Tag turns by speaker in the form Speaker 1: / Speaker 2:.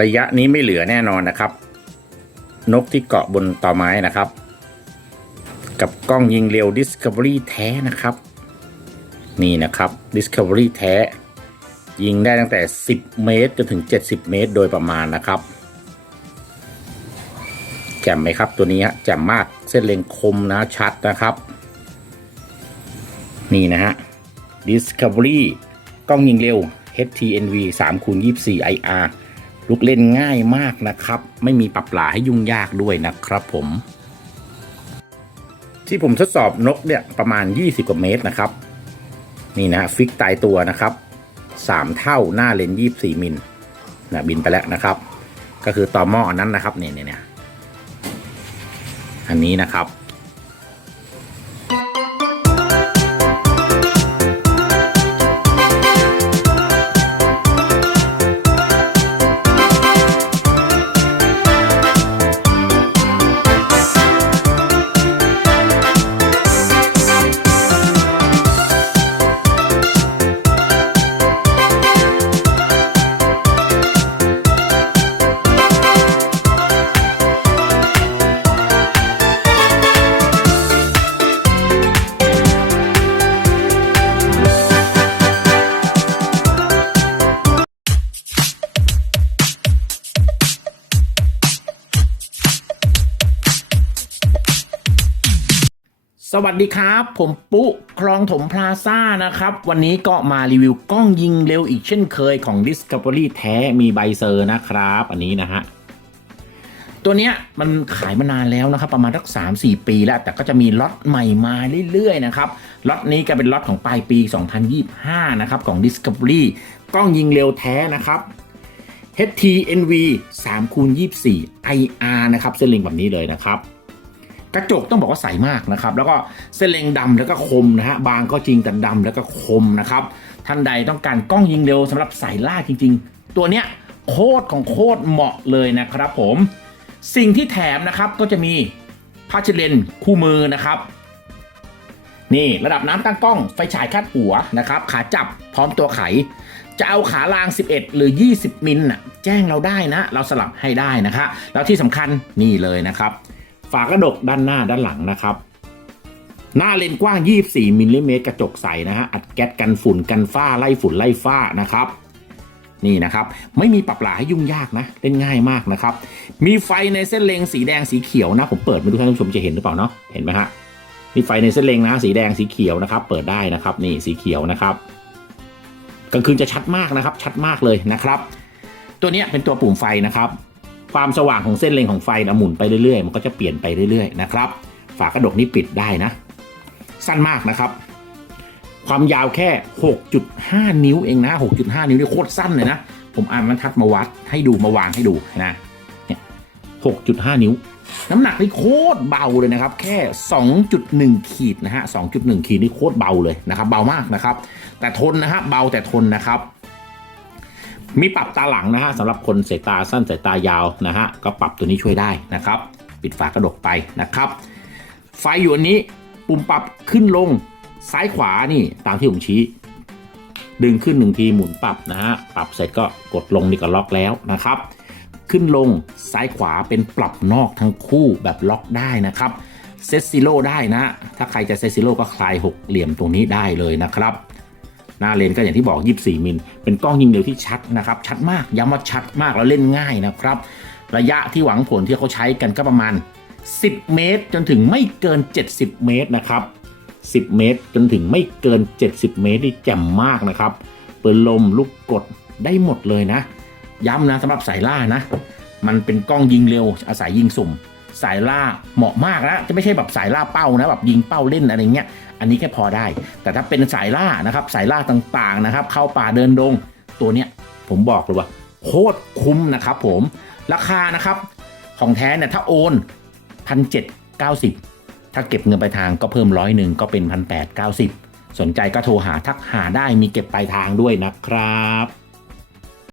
Speaker 1: ระยะนี้ไม่เหลือแน่นอนนะครับ นกที่เกาะบนต่อไม้นะครับ กับกล้องยิงเร็ว Discovery แท้นะครับ นี่นะครับ Discovery แท้ ยิงได้ตั้งแต่ 10 เมตรจนถึง 70 เมตรโดยประมาณนะครับ แจ่มไหมครับตัวนี้ฮะแจ่มมากเส้นเลงคมนะชัดนะครับ นี่นะฮะ Discovery กล้องยิงเร็ว HTNV 3คูณ24 IR ลูกเล่นง่ายมากนะครับ ไม่มีปรับหลาให้ยุ่งยากด้วยนะครับผม ที่ผมทดสอบนกเนี่ยประมาณ 20 กว่าเมตรนะครับ นี่นะฟิกตายตัวนะครับ 3 เท่าหน้าเลน24 มิลนะบินไปแล้วนะครับ ก็คือต่อหม้ออันนั้นนะครับเนี่ยเนี่ยเนี่ยอันนี้นะครับ สวัสดีครับ ผมปุ๊คลองถมพลาซ่านะครับ วันนี้ก็มารีวิวกล้องยิงเร็วอีกเช่นเคยของ Discovery แท้มีใบเซอร์นะครับ อันนี้นะฮะ ตัวเนี้ยมันขายมานานแล้วนะครับ ประมาณสัก3 4 ปีแล้ว แต่ก็จะมีล็อตใหม่มาเรื่อยๆนะครับล็อตนี้ก็เป็นล็อตของปลายปี 2025 นะครับ ของ Discovery กล้องยิงเร็วแท้นะครับ HTNV 3คูณ24 IR นะครับเส้นล็งแบบนี้เลยนะครับ กระจกต้องบอกว่าใสมากนะครับ แล้วก็เส้นเล็งดำแล้วก็คมนะฮะบางก็จริงแต่ดำแล้วก็คมนะครับ ท่านใดต้องการกล้องยิงเร็วสำหรับสายล่าจริง ๆ ตัวเนี้ยโคตรของโคตรเหมาะเลยนะครับผม สิ่งที่แถมนะครับก็จะมีผ้าเชดเลนคู่มือนะครับนี่ระดับน้ำตั้งกล้องไฟฉายคาดหัวนะครับ ขาจับพร้อมตัวไข จะเอาขาลาง 11 หรือ 20 มิลน่ะแจ้งเราได้นะ เราสลับให้ได้นะคะแล้วที่สำคัญนี่เลยนะครับ ฝากระดกด้านหน้าด้านหลังนะครับ หน้าเลนกว้าง 24มิลลิเมตรกระจกใสนะฮะอัดแก๊สกันฝุ่นกันฝ้าไล่ฝุ่นไล่ฝ้านะครับนี่นะครับไม่มีปรับหลาให้ยุ่งยากนะเล่นง่ายมากนะครับ มีไฟในเส้นเลงสีแดงสีเขียวนะผมเปิดมาดูท่านผู้ชมจะเห็นหรือเปล่าเนาะเห็นไหมฮะมีไฟในเส้นเลงนะสีแดงสีเขียวนะครับ เปิดได้นะครับนี่สีเขียวนะครับกลางคืนจะชัดมากนะครับ ชัดมากเลยนะครับ ตัวนี้เป็นตัวปุ่มไฟนะครับ ความสว่างของเส้นเลงของไฟนะหมุนไปเรื่อยๆ มันก็จะเปลี่ยนไปเรื่อยๆนะครับ ฝากระดกนี้ปิดได้นะ สั้นมากนะครับ ความยาวแค่ 6.5 นิ้วเองนะ 6.5 นิ้วนี่โคตรสั้นเลยนะ ผมอ่านบรรทัดมาวัดให้ดูมาวางให้ดูนะเนี่ย6.5 นิ้ว น้ำหนักนี่โคตรเบาเลยนะครับ แค่ 2.1 ขีดนะฮะ 2.1 ขีดนี่โคตรเบาเลยนะครับ เบามากนะครับ แต่ทนนะฮะ เบาแต่ทนนะครับ มีปรับตาหลังนะฮะสำหรับคนสายตาสั้นสายตายาวนะฮะก็ปรับตัวนี้ช่วยได้นะครับ ปิดฝากระดกไปนะครับ ไฟอยู่อันนี้ปุ่มปรับขึ้นลงซ้ายขวานี่ตามที่ผมชี้ ดึงขึ้นหนึ่งทีหมุนปรับนะฮะปรับเสร็จก็กดลงนี่ก็ล็อกแล้วนะครับ ขึ้นลงซ้ายขวาเป็นปรับนอกทั้งคู่แบบล็อกได้นะครับเซตซิโร่ได้นะ ถ้าใครจะเซตซิโร่ก็คลายหกเหลี่ยมตรงนี้ได้เลยนะครับ หน้าเลนก็อย่างที่บอก 24 มิล เป็นกล้องยิงเร็วที่ชัดนะครับ ชัดมาก ย้ำว่าชัดมากแล้วเล่นง่ายนะครับ ระยะที่หวังผลที่เขาใช้กันก็ประมาณ 10 เมตร จนถึงไม่เกิน 70 เมตรนะครับ 10 เมตร จนถึงไม่เกิน 70 เมตรนี่แจ่มมากนะครับปืนลมลูกกดได้หมดเลยนะ ย้ำนะสำหรับสายล่านะ มันเป็นกล้องยิงเร็วอาศัยยิงสุ่ม สายล่าเหมาะมากนะจะไม่ใช่แบบสายล่าเป้านะแบบยิงเป้าเล่นอะไรเงี้ยอันนี้แค่พอได้ แต่ถ้าเป็นสายล่านะครับสายล่าต่างๆนะครับ เข้าป่าเดินดงตัวเนี้ยผมบอกเลยว่าโคตรคุ้มนะครับผมราคานะครับของแท้เนี่ยถ้าโอนพันเจ็ดเก้าสิบถ้าเก็บเงินปลายทางก็เพิ่มร้อยหนึ่งก็เป็นพันแปดเก้าสิบสนใจก็โทรหาทักหาได้มีเก็บปลายทางด้วยนะครับ